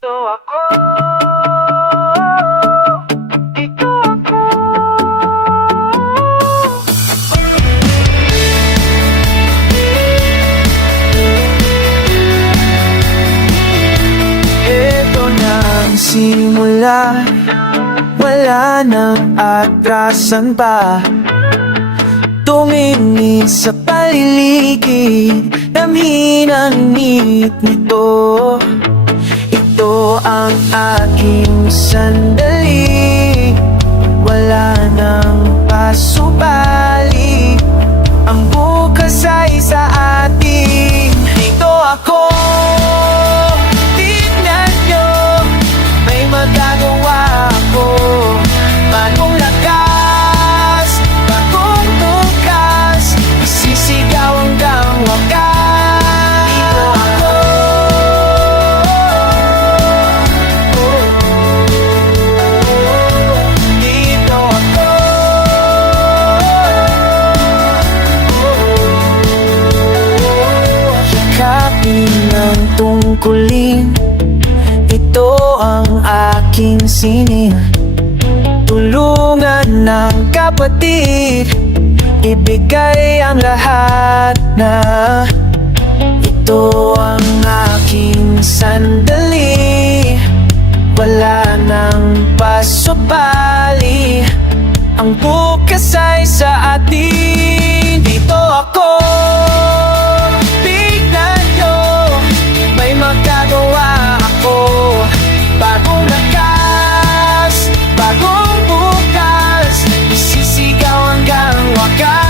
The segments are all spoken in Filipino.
Ito ako, ito ako. Ito na ang simula, wala nang atrasan pa. Tumingin sa paliligid, damhin ang init nito. Ito ang aking sandali, wala nang pasubali. Ang bukas ay sa atin. Dito ako, tignan nyo, may magagawa ako. Bagong lakas, bagong bukas, sisigaw hanggang wakas. Dito ako, yakapin ang tungkulin. Ito ang aking sining, tulungan ng kapatid, ibigay ang lahat na. Ito ang aking sandali, wala nang pasubali. Ang bukas ay sa atin. Dito ako, tignan nyo, may magagawa ako. Bagong lakas, bagong bukas, isisigaw hanggang wakas.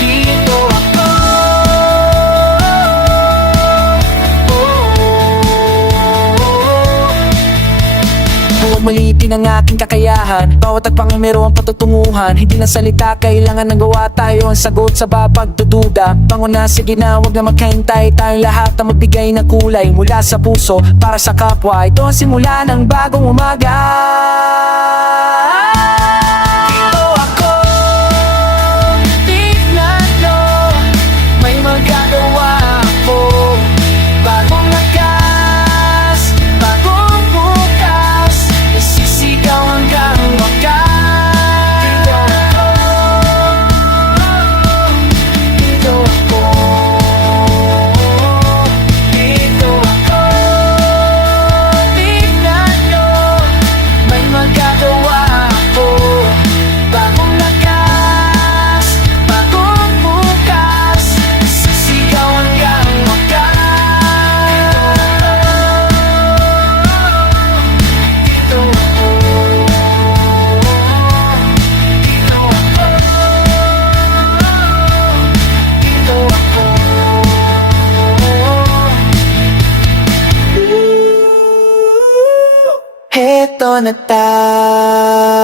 Dito ako, huwag maliitin ang aking kakayahan. Bawat tagpang ay mayroong patutunguhan. Hindi na salita, kailangan ng gawa. Tayo ang sagot sa pagdududa. Panguna, sige na, huwag na maghintay. Tayong lahat na magbigay ng kulay mula sa puso para sa kapwa. Ito ang simula ng bagong umaga. Dito ako, tignan nyo, may magagawa ako. Bagong lakas, bagong bukas, isisigaw hanggang wakas. Dito ako, dito ako, tignan nyo, may magagawa ako. Bagong lakas, bagong bukas, isisigaw hanggang wakas. Dito ako, dito ako, dito ako. Heto na tayo.